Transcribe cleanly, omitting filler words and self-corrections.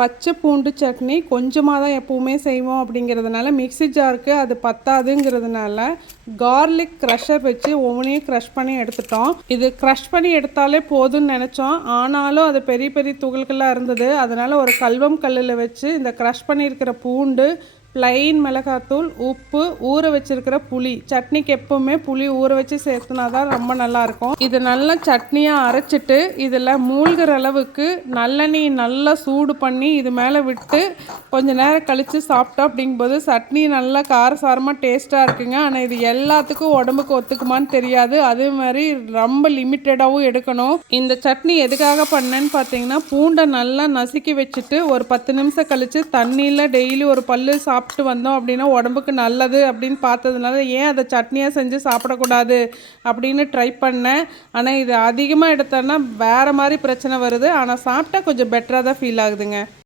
பச்சை பூண்டு சட்னி கொஞ்சமாக தான் எப்போவுமே செய்வோம் அப்படிங்கிறதுனால மிக்ஸி ஜாருக்கு அது பத்தாதுங்கிறதுனால கார்லிக் க்ரஷர் வச்சு ஒவ்வொன்றையும் க்ரஷ் பண்ணி எடுத்துட்டோம். இது க்ரஷ் பண்ணி எடுத்தாலே போதும்னு நினச்சோம். ஆனாலும் அது பெரிய பெரிய துகள்களாக இருந்தது. அதனால் ஒரு கல்வம் கல்லில் வச்சு இந்த க்ரஷ் பண்ணியிருக்கிற பூண்டு, ப்ளைன் மிளகாத்தூள், உப்பு, ஊற வச்சிருக்கிற புளி, சட்னிக்கு எப்போவுமே புளி ஊற வச்சு சேர்த்துனா தான் ரொம்ப நல்லாயிருக்கும். இது நல்லா சட்னியாக அரைச்சிட்டு இதில் மூழ்கிற அளவுக்கு நல்லெண்ணெய் நல்லா சூடு பண்ணி இது மேலே விட்டு கொஞ்சம் நேரம் கழித்து சாப்பிட்டோம். அப்படிங்கும்போது சட்னி நல்லா காரசாரமாக டேஸ்ட்டாக இருக்குங்க. ஆனால் இது எல்லாத்துக்கும் உடம்புக்கு ஒத்துக்குமான்னு தெரியாது. அதே மாதிரி ரொம்ப லிமிட்டடாகவும் எடுக்கணும். இந்த சட்னி எதுக்காக பண்ணேன்னு பார்த்தீங்கன்னா, பூண்டை நல்லா நசுக்கி வச்சுட்டு ஒரு 10 நிமிஷம் கழித்து தண்ணியில் டெய்லி ஒரு பல்லு சாப்பிட்டு வந்தோம் அப்படின்னா உடம்புக்கு நல்லது அப்படின்னு பார்த்ததுனால ஏன் அதை சட்னியாக செஞ்சு சாப்பிடக்கூடாது அப்படின்னு ட்ரை பண்ணேன். ஆனால் இது அதிகமாக எடுத்தோன்னா வேறு மாதிரி பிரச்சனை வருது. ஆனால் சாப்பிட்டா கொஞ்சம் பெட்டராக தான் ஃபீல் ஆகுதுங்க.